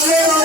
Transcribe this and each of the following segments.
Barcelona.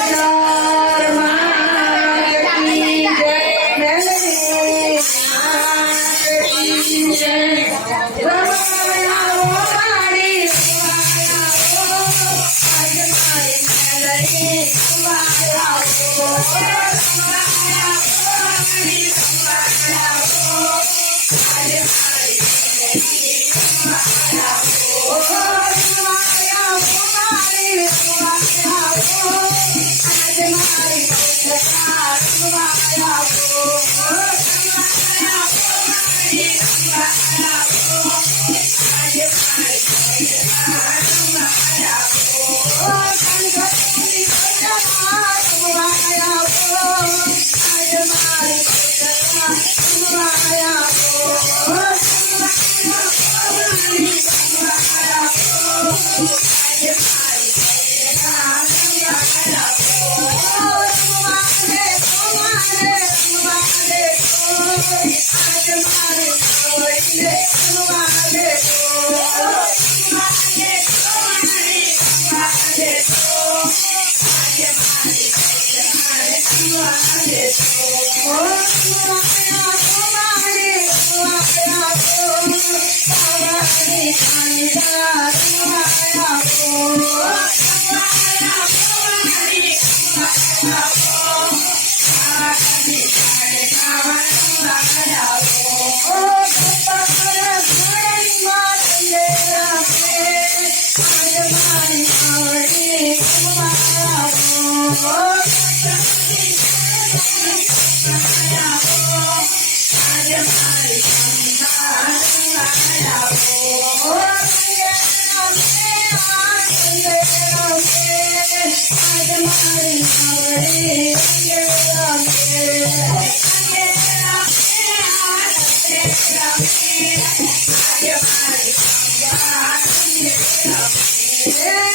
Oh, Yeah.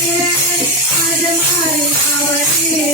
Yeah.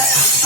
Yeah.